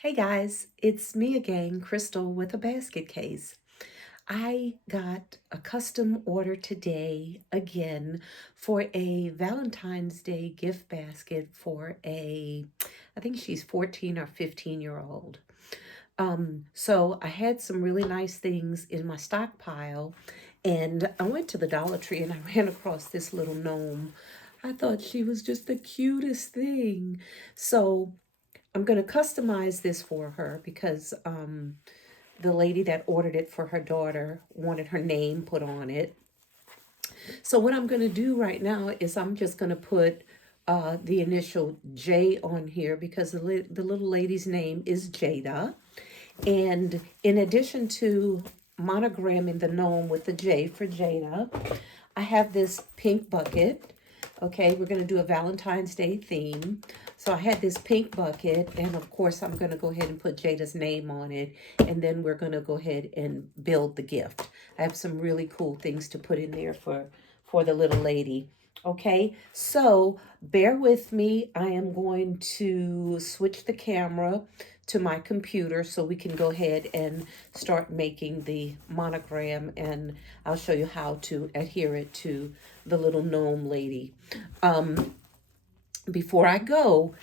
Hey guys, it's me again, Crystal with a basket case. I got a custom order today again for a Valentine's Day gift basket for I think she's 14 or 15-year old. So I had some really nice things in my stockpile, and I went to the Dollar Tree and I ran across this little gnome. I thought she was just the cutest thing. So I'm going to customize this for her because the lady that ordered it for her daughter wanted her name put on it. So what I'm going to do right now is I'm just going to put the initial J on here because the little lady's name is Jada. And in addition to monogramming the gnome with the J for Jada, I have this pink bucket. Okay, we're going to do a Valentine's Day theme. So I had this pink bucket, and of course, I'm going to go ahead and put Jada's name on it, and then we're going to go ahead and build the gift. I have some really cool things to put in there for the little lady. Okay, so bear with me. I am going to switch the camera to my computer so we can go ahead and start making the monogram, and I'll show you how to adhere it to the little gnome lady. Before I go,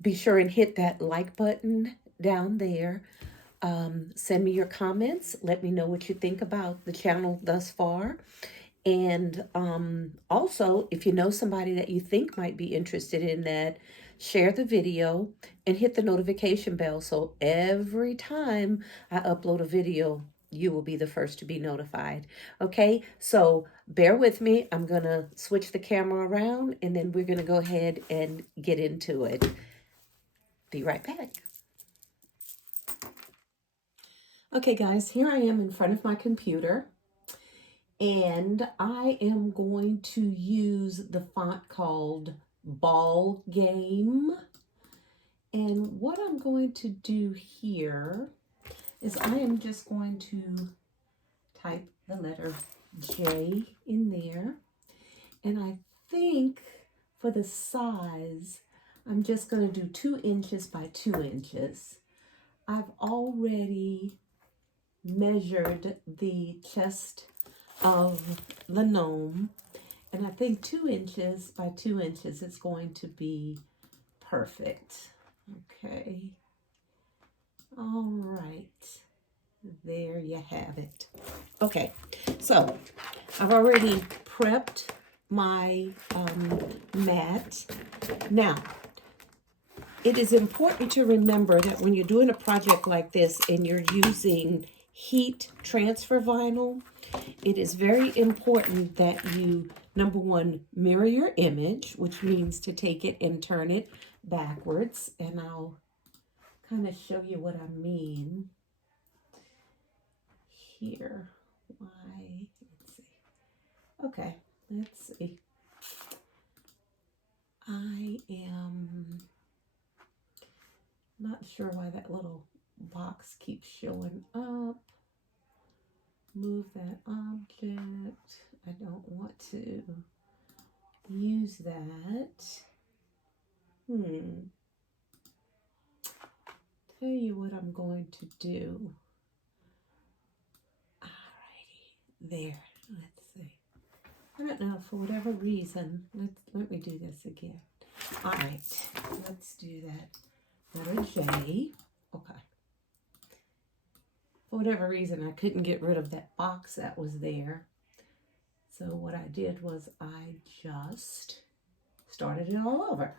be sure and hit that like button down there. Send me your comments. Let me know what you think about the channel thus far. And also, if you know somebody that you think might be interested in that, share the video and hit the notification bell so every time I upload a video, you will be the first to be notified. Okay, so bear with me. I'm going to switch the camera around and then we're going to go ahead and get into it. Be right back. Okay, guys, here I am in front of my computer. And I am going to use the font called Ball Game. And what I'm going to do here is I am just going to type the letter J in there. And I think for the size, I'm just going to do 2 inches by 2 inches. I've already measured the chest of the gnome, and I think 2 inches by 2 inches is going to be perfect. Okay, all right, there you have it. Okay, so I've already prepped my mat. Now, it is important to remember that when you're doing a project like this and you're using heat transfer vinyl, it is very important that you, number one, mirror your image, which means to take it and turn it backwards. And I'll kind of show you what I mean here. Why? Let's see. Okay, let's see. I am not sure why that little box keeps showing up. Move that object. I don't want to use that. Tell you what I'm going to do. Alrighty, there. Let's see. I don't know, for whatever reason. Let me do this again. All right, let's do that. Letter J. Okay. For whatever reason, I couldn't get rid of that box that was there. So what I did was I just started it all over.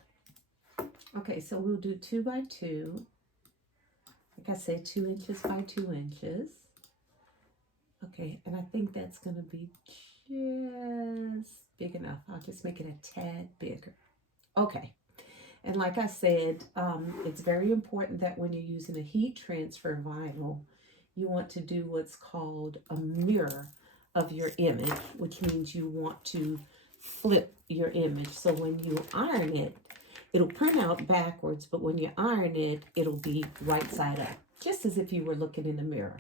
Okay, so we'll do 2 by 2. Like I said, 2 inches by 2 inches. Okay, and I think that's going to be just big enough. I'll just make it a tad bigger. Okay, and like I said, it's very important that when you're using a heat transfer vinyl, you want to do what's called a mirror of your image, which means you want to flip your image. So when you iron it, it'll print out backwards, but when you iron it, it'll be right side up, just as if you were looking in the mirror,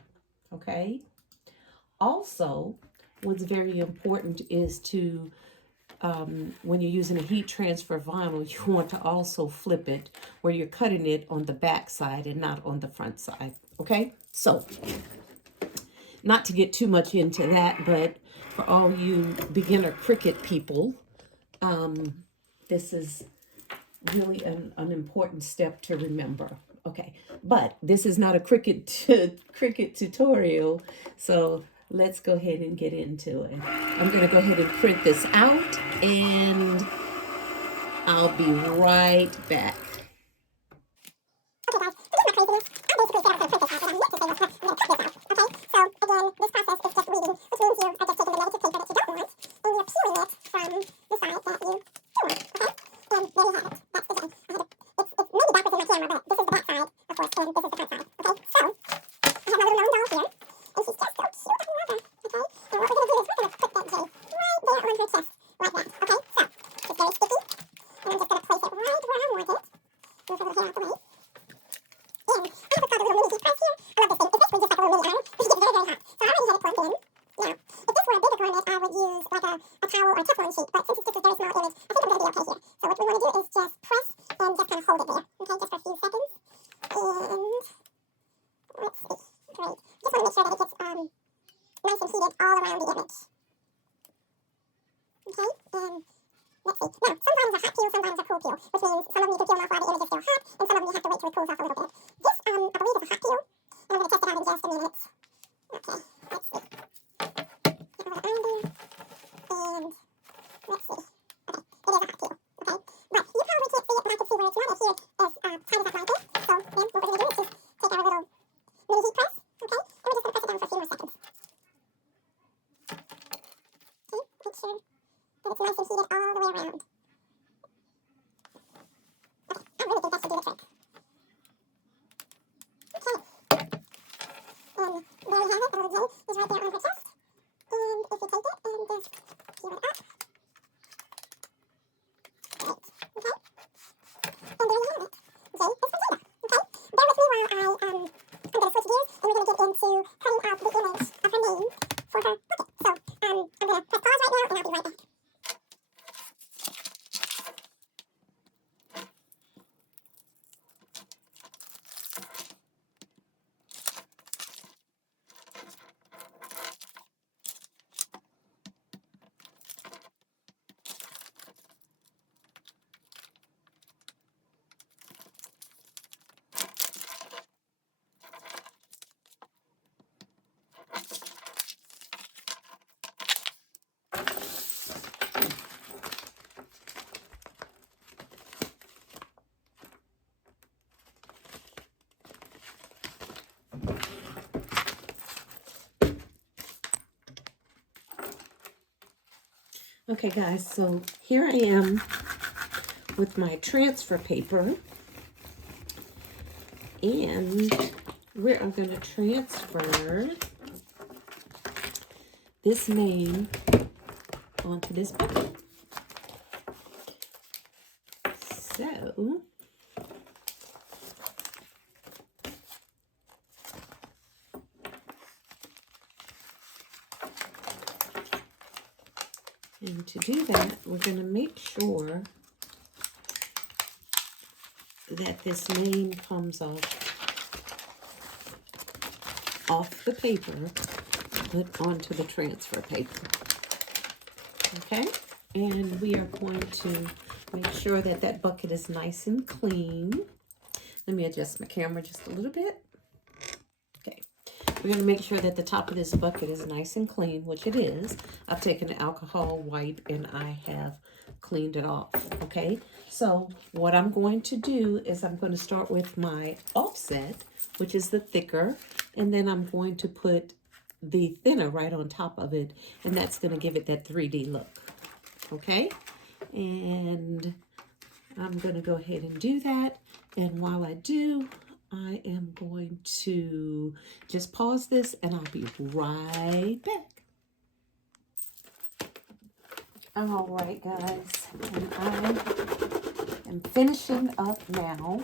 okay? Also, what's very important is to when you're using a heat transfer vinyl, you want to also flip it where you're cutting it on the back side and not on the front side. Okay, so not to get too much into that, but for all you beginner Cricut people, this is really an important step to remember. Okay, but this is not a Cricut tutorial, so let's go ahead and get into it. I'm going to go ahead and print this out, and I'll be right back. Okay guys, so here I am with my transfer paper, and we are going to transfer this name onto this bucket. So and to do that, we're going to make sure that this name comes off the paper, but onto the transfer paper. Okay? And we are going to make sure that that bucket is nice and clean. Let me adjust my camera just a little bit. Okay. We're going to make sure that the top of this bucket is nice and clean, which it is. I've taken an alcohol wipe and I have cleaned it off. Okay. So what I'm going to do is I'm going to start with my offset, which is the thicker, and then I'm going to put the thinner right on top of it, and that's going to give it that 3D look. Okay. And I'm going to go ahead and do that. And while I do, I am going to just pause this and I'll be right back. All right, guys, and I am finishing up now.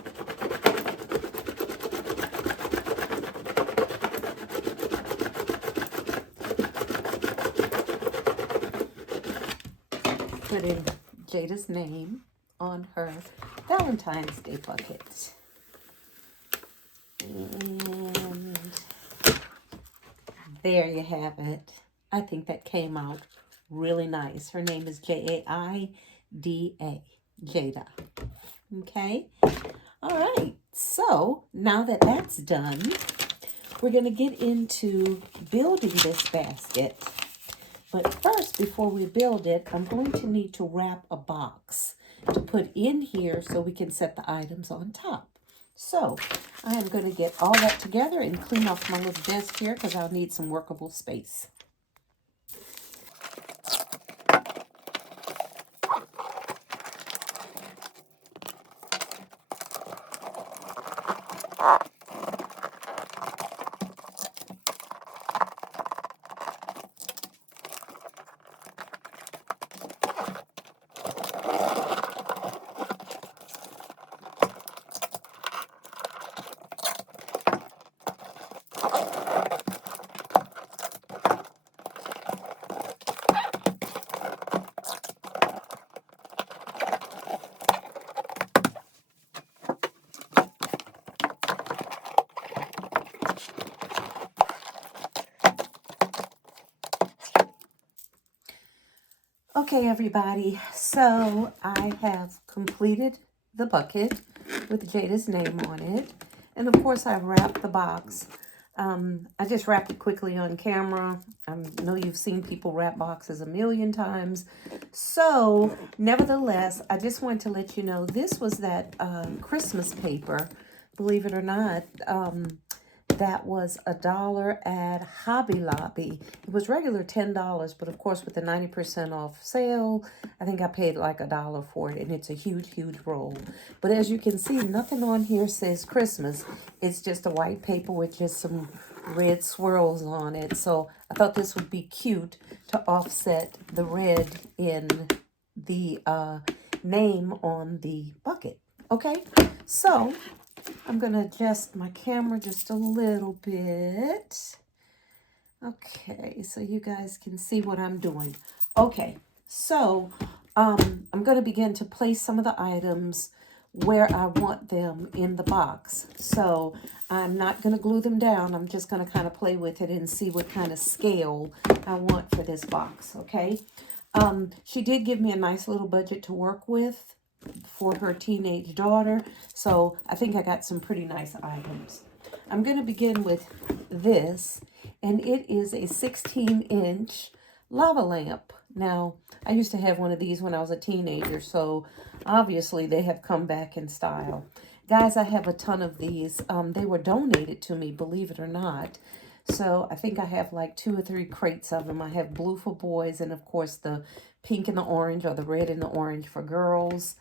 putting Jada's name on her Valentine's Day bucket. And there you have it. I think that came out really nice. Her name is Jaida. Jada. Okay? All right. So now that that's done, we're going to get into building this basket. But first, before we build it, I'm going to need to wrap a box to put in here so we can set the items on top. So I am going to get all that together and clean off my little desk here because I'll need some workable space. Okay, everybody, so I have completed the bucket with Jada's name on it. And of course, I've wrapped the box. I just wrapped it quickly on camera. I know you've seen people wrap boxes a million times. So, nevertheless, I just wanted to let you know this was that Christmas paper, believe it or not. That was $1 at Hobby Lobby. It was regular $10, but of course with the 90% off sale, I think I paid like $1 for it, and it's a huge, huge roll. But as you can see, nothing on here says Christmas. It's just a white paper with just some red swirls on it. So I thought this would be cute to offset the red in the name on the bucket. Okay, so I'm going to adjust my camera just a little bit. Okay, so you guys can see what I'm doing. Okay, so I'm going to begin to place some of the items where I want them in the box. So I'm not going to glue them down. I'm just going to kind of play with it and see what kind of scale I want for this box, okay? She did give me a nice little budget to work with for her teenage daughter, so I think I got some pretty nice items. I'm going to begin with this, and it is a 16-inch lava lamp. Now, I used to have one of these when I was a teenager, so obviously they have come back in style. Guys, I have a ton of these. They were donated to me, believe it or not. So I think I have like 2 or 3 crates of them. I have blue for boys, and of course the pink and the orange, or the red and the orange for girls.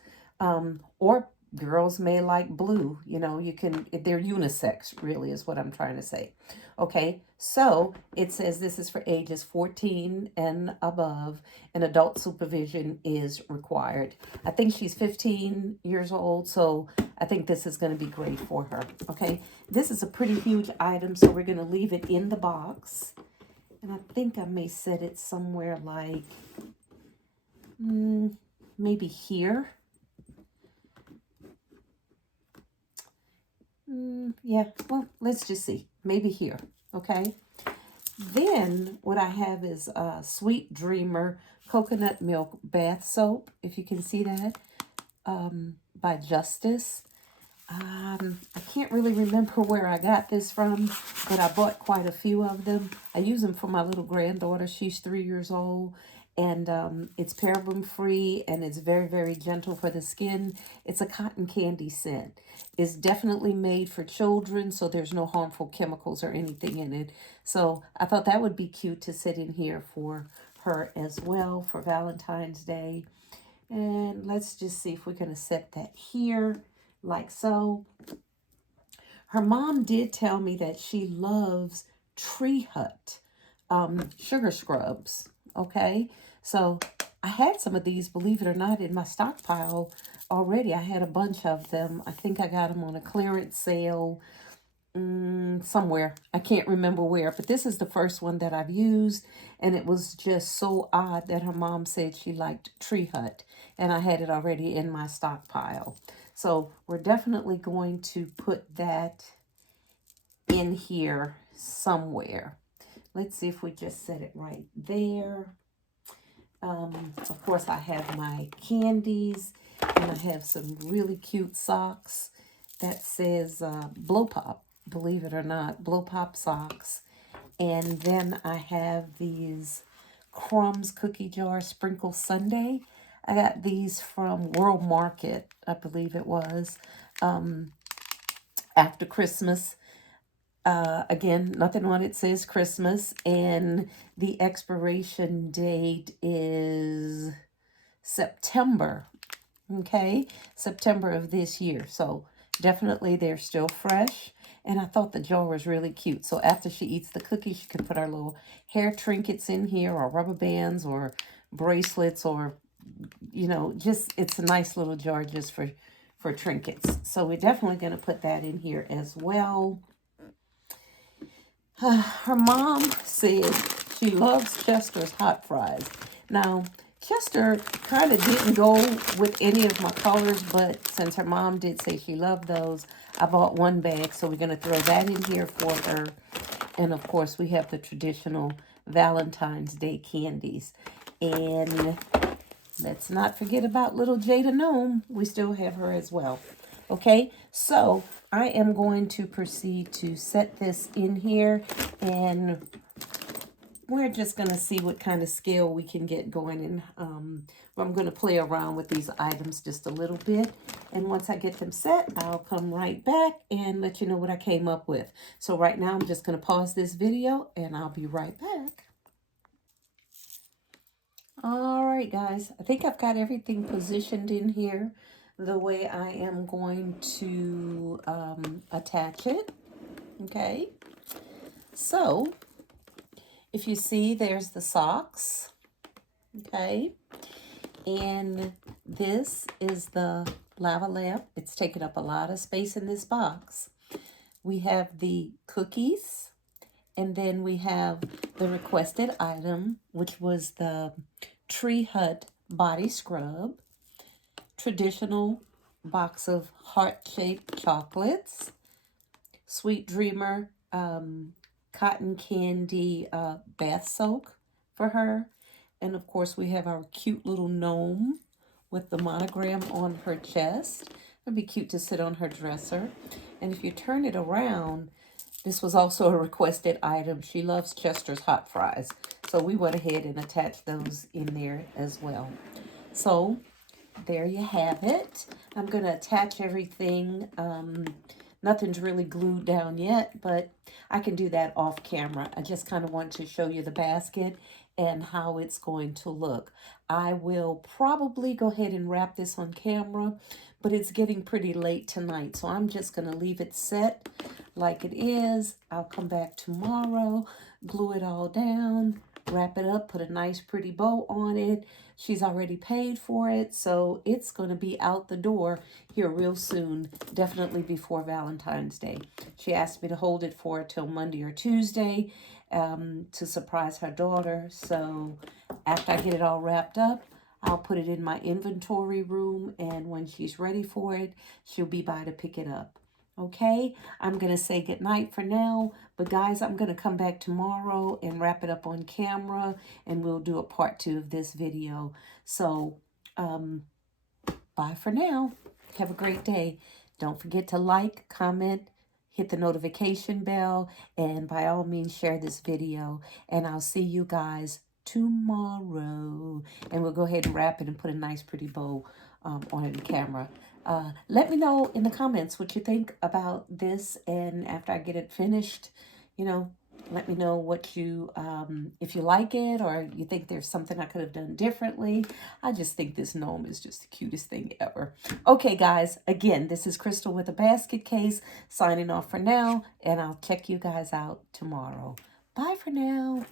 Or girls may like blue, you know, they're unisex, really, is what I'm trying to say. Okay, so it says this is for ages 14 and above, and adult supervision is required. I think she's 15 years old, so I think this is going to be great for her. Okay, this is a pretty huge item, so we're going to leave it in the box. And I think I may set it somewhere like, maybe here. Yeah, well, let's just see. Maybe here, okay? Then what I have is Sweet Dreamer Coconut Milk Bath Soap, if you can see that, by Justice. I can't really remember where I got this from, but I bought quite a few of them. I use them for my little granddaughter. She's 3 years old. And it's paraben free, and it's very, very gentle for the skin. It's a cotton candy scent. It's definitely made for children, so there's no harmful chemicals or anything in it. So I thought that would be cute to sit in here for her as well for Valentine's Day. And let's just see if we're going to set that here like so. Her mom did tell me that she loves Tree Hut sugar scrubs. Okay, so I had some of these, believe it or not, in my stockpile already. I had a bunch of them. I think I got them on a clearance sale somewhere. I can't remember where, but this is the first one that I've used, and it was just so odd that her mom said she liked Tree Hut, and I had it already in my stockpile. So we're definitely going to put that in here somewhere. Let's see if we just set it right there. Of course, I have my candies, and I have some really cute socks that says Blow Pop, believe it or not, Blow Pop socks. And then I have these Crumbs cookie jar sprinkle sundae. I got these from World Market, I believe it was, after Christmas. Again, nothing on it says Christmas, and the expiration date is September. Okay, September of this year. So definitely they're still fresh. And I thought the jar was really cute. So after she eats the cookie, she can put our little hair trinkets in here, or rubber bands, or bracelets, or just it's a nice little jar just for trinkets. So we're definitely going to put that in here as well. Her mom said she loves Chester's hot fries. Now, Chester kind of didn't go with any of my colors, but since her mom did say she loved those, I bought one bag, so we're going to throw that in here for her. And of course, we have the traditional Valentine's Day candies. And let's not forget about little Jada Gnome. We still have her as well. Okay, so I am going to proceed to set this in here, and we're just going to see what kind of scale we can get going. And I'm going to play around with these items just a little bit. And once I get them set, I'll come right back and let you know what I came up with. So right now, I'm just going to pause this video, and I'll be right back. All right, guys, I think I've got everything positioned in here the way I am going to attach it. Okay, so if you see, there's the socks. Okay, and this is the lava lamp. It's taken up a lot of space in this box. We have the cookies, and then we have the requested item, which was the Tree Hut body scrub, traditional box of heart-shaped chocolates, Sweet Dreamer cotton candy bath soak for her, and of course we have our cute little gnome with the monogram on her chest. It'd be cute to sit on her dresser. And if you turn it around, this was also a requested item. She loves Chester's hot fries, so we went ahead and attached those in there as well. So there you have it. I'm going to attach everything. Nothing's really glued down yet, but I can do that off camera. I just kind of want to show you the basket and how it's going to look. I will probably go ahead and wrap this on camera, but it's getting pretty late tonight, so I'm just going to leave it set like it is. I'll come back tomorrow, glue it all down, wrap it up, put a nice pretty bow on it. She's already paid for it, so it's going to be out the door here real soon, definitely before Valentine's Day. She asked me to hold it for her till Monday or Tuesday to surprise her daughter. So after I get it all wrapped up, I'll put it in my inventory room, and when she's ready for it, she'll be by to pick it up. Okay, I'm going to say goodnight for now. But guys, I'm going to come back tomorrow and wrap it up on camera, and we'll do a part 2 of this video. So, bye for now. Have a great day. Don't forget to like, comment, hit the notification bell, and by all means, share this video. And I'll see you guys tomorrow. And we'll go ahead and wrap it and put a nice pretty bow on the camera. Let me know in the comments what you think about this, and after I get it finished, let me know what you, if you like it or you think there's something I could have done differently. I just think this gnome is just the cutest thing ever. Okay, guys, again, this is Crystal with a basket case, signing off for now, and I'll check you guys out tomorrow. Bye for now.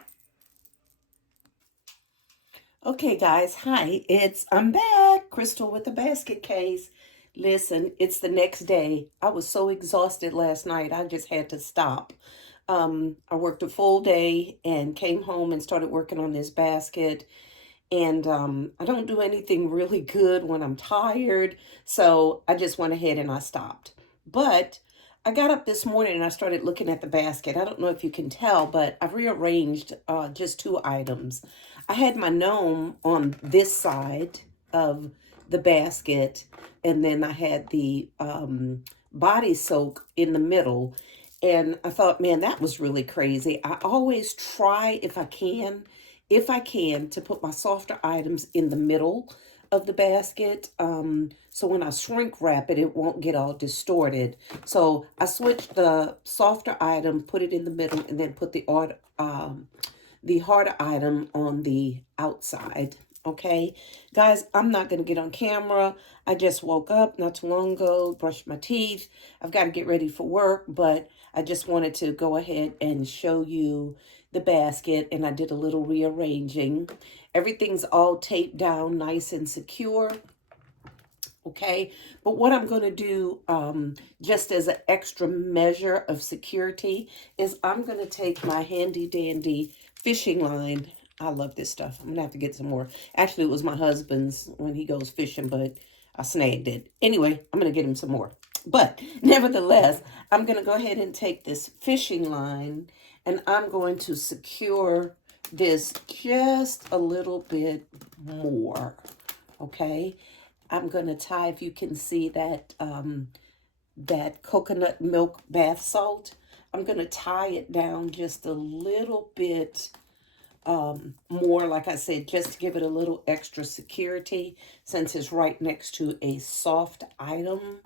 Okay, guys, hi, I'm back, Crystal with the basket case. Listen, it's the next day. I was so exhausted last night, I just had to stop. I worked a full day and came home and started working on this basket. And I don't do anything really good when I'm tired. So I just went ahead and I stopped. But I got up this morning and I started looking at the basket. I don't know if you can tell, but I've rearranged just two items. I had my gnome on this side of the basket, and then I had the body soak in the middle. And I thought, man, that was really crazy. I always try, if I can, to put my softer items in the middle of the basket. So when I shrink wrap it, it won't get all distorted. So I switched the softer item, put it in the middle, and then put the harder item on the outside. Okay, guys, I'm not going to get on camera. I just woke up not too long ago, brushed my teeth. I've got to get ready for work, but I just wanted to go ahead and show you the basket, and I did a little rearranging. Everything's all taped down nice and secure. Okay, but what I'm going to do, just as an extra measure of security, is I'm going to take my handy dandy fishing line. I love this stuff. I'm going to have to get some more. Actually, it was my husband's when he goes fishing, but I snagged it. Anyway, I'm going to get him some more. But nevertheless, I'm going to go ahead and take this fishing line and I'm going to secure this just a little bit more. Okay. I'm going to tie, if you can see that, that coconut milk bath salt, I'm going to tie it down just a little bit more, like I said, just to give it a little extra security since it's right next to a soft item.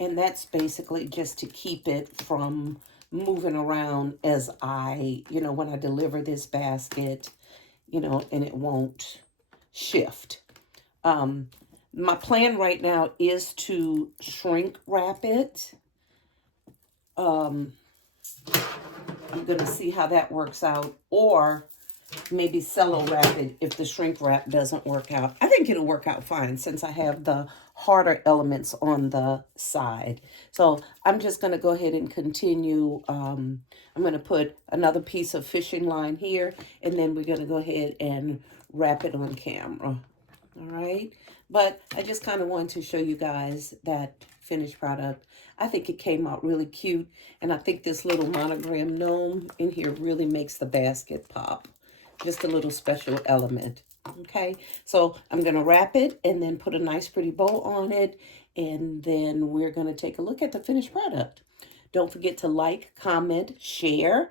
And that's basically just to keep it from moving around as when I deliver this basket, and it won't shift. My plan right now is to shrink wrap it. I'm going to see how that works out, or maybe cello wrap it if the shrink wrap doesn't work out. I think it'll work out fine since I have the harder elements on the side. So I'm just going to go ahead and continue. I'm going to put another piece of fishing line here, and then we're going to go ahead and wrap it on camera. All right. But I just kind of wanted to show you guys that finished product. I think it came out really cute. And I think this little monogram gnome in here really makes the basket pop. Just a little special element. Okay. So I'm going to wrap it and then put a nice pretty bow on it. And then we're going to take a look at the finished product. Don't forget to like, comment, share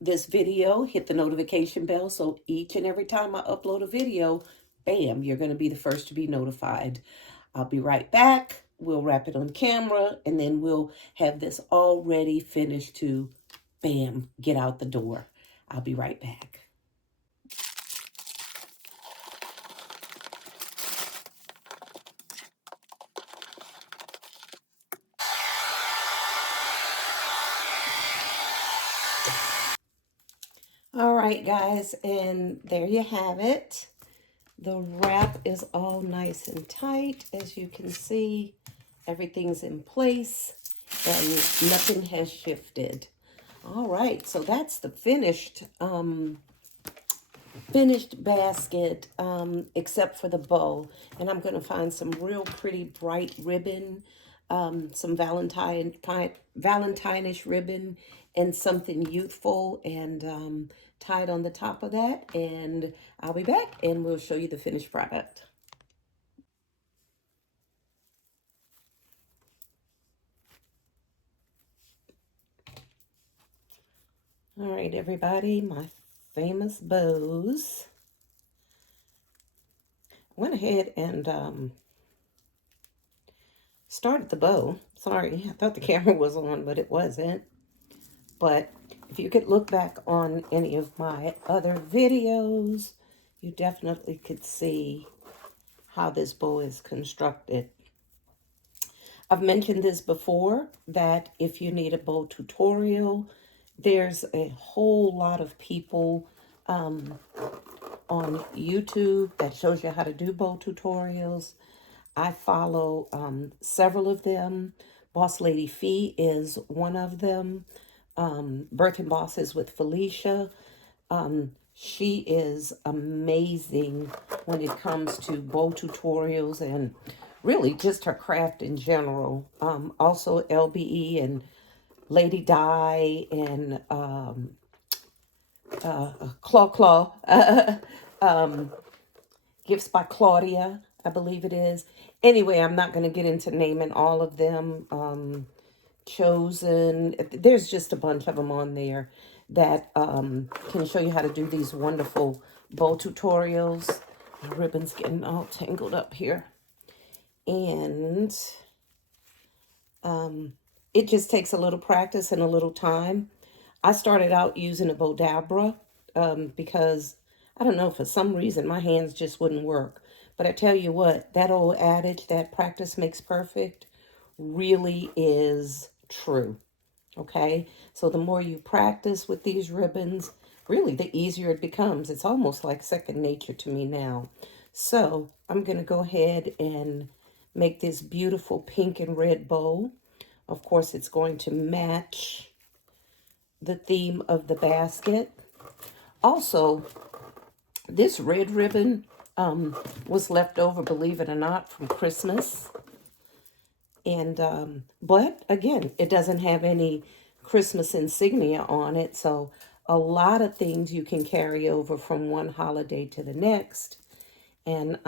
this video. Hit the notification bell so each and every time I upload a video, bam, you're going to be the first to be notified. I'll be right back. We'll wrap it on camera, and then we'll have this all ready, finished to, bam, get out the door. I'll be right back. All right, guys, and there you have it. The wrap is all nice and tight. As you can see, everything's in place and nothing has shifted. All right, so that's the finished basket, except for the bow. And I'm going to find some real pretty bright ribbon, some Valentine-ish ribbon, and something youthful, and tie it on the top of that. And I'll be back and we'll show you the finished product. All right, everybody, my famous bows. I went ahead and started the bow. Sorry, I thought the camera was on, but it wasn't. But if you could look back on any of my other videos, you definitely could see how this bow is constructed. I've mentioned this before, that if you need a bow tutorial, there's a whole lot of people on YouTube that shows you how to do bow tutorials. I follow several of them. Boss Lady Fee is one of them. Birthing Bosses with Felicia. She is amazing when it comes to bow tutorials and really just her craft in general. Also LBE and Lady Di and Claw Claw. Gifts by Claudia, I believe it is. Anyway, I'm not going to get into naming all of them. Chosen. There's just a bunch of them on there that can show you how to do these wonderful bow tutorials. My ribbon's getting all tangled up here. And it just takes a little practice and a little time. I started out using a Bodabra because, I don't know, for some reason my hands just wouldn't work. But I tell you what, that old adage that practice makes perfect really is true. Okay, so the more you practice with these ribbons, really the easier it becomes. It's almost like second nature to me now. So I'm going to go ahead and make this beautiful pink and red bow. Of course, it's going to match the theme of the basket. Also, this red ribbon was left over, believe it or not, from Christmas. And, but again, it doesn't have any Christmas insignia on it. So a lot of things you can carry over from one holiday to the next. And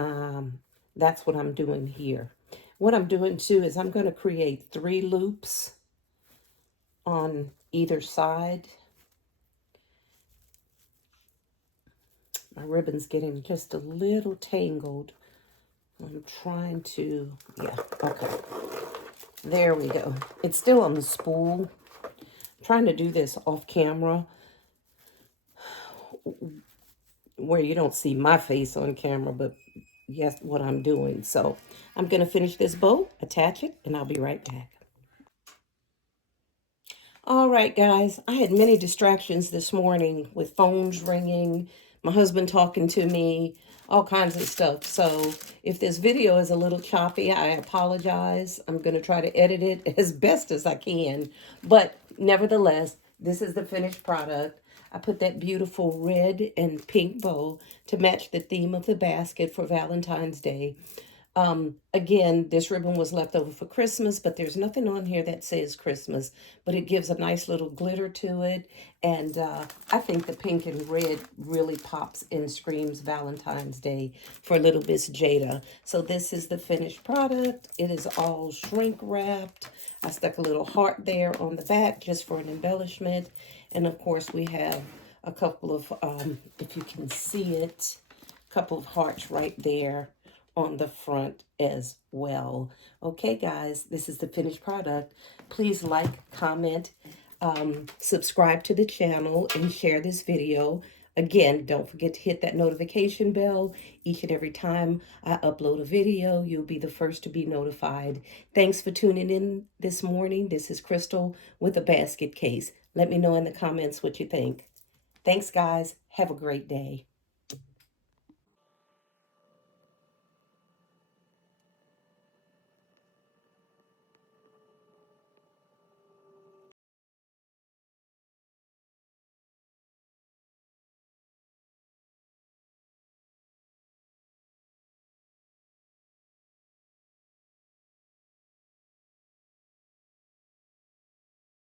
that's what I'm doing here. What I'm doing too is I'm going to create 3 loops on either side. My ribbon's getting just a little tangled. I'm trying to, yeah, okay. There we go. It's still on the spool. I'm trying to do this off camera where you don't see my face on camera, but yes, what I'm doing. So I'm going to finish this bow, attach it, and I'll be right back. All right, guys, I had many distractions this morning with phones ringing, my husband talking to me, all kinds of stuff. So if this video is a little choppy, I apologize. I'm going to try to edit it as best as I can. But nevertheless, this is the finished product. I put that beautiful red and pink bow to match the theme of the basket for Valentine's Day. Again, this ribbon was left over for Christmas, but there's nothing on here that says Christmas, but it gives a nice little glitter to it. And I think the pink and red really pops and screams Valentine's Day for little Miss Jada. So this is the finished product. It is all shrink wrapped. I stuck a little heart there on the back just for an embellishment. And of course we have a couple of, if you can see it, a couple of hearts right there on the front as well. Okay, guys, this is the finished product. Please like, comment, subscribe to the channel, and share this video. Again, don't forget to hit that notification bell. Each and every time I upload a video, you'll be the first to be notified. Thanks for tuning in this morning. This is Crystal with a basket case. Let me know in the comments what you think. Thanks, guys. Have a great day.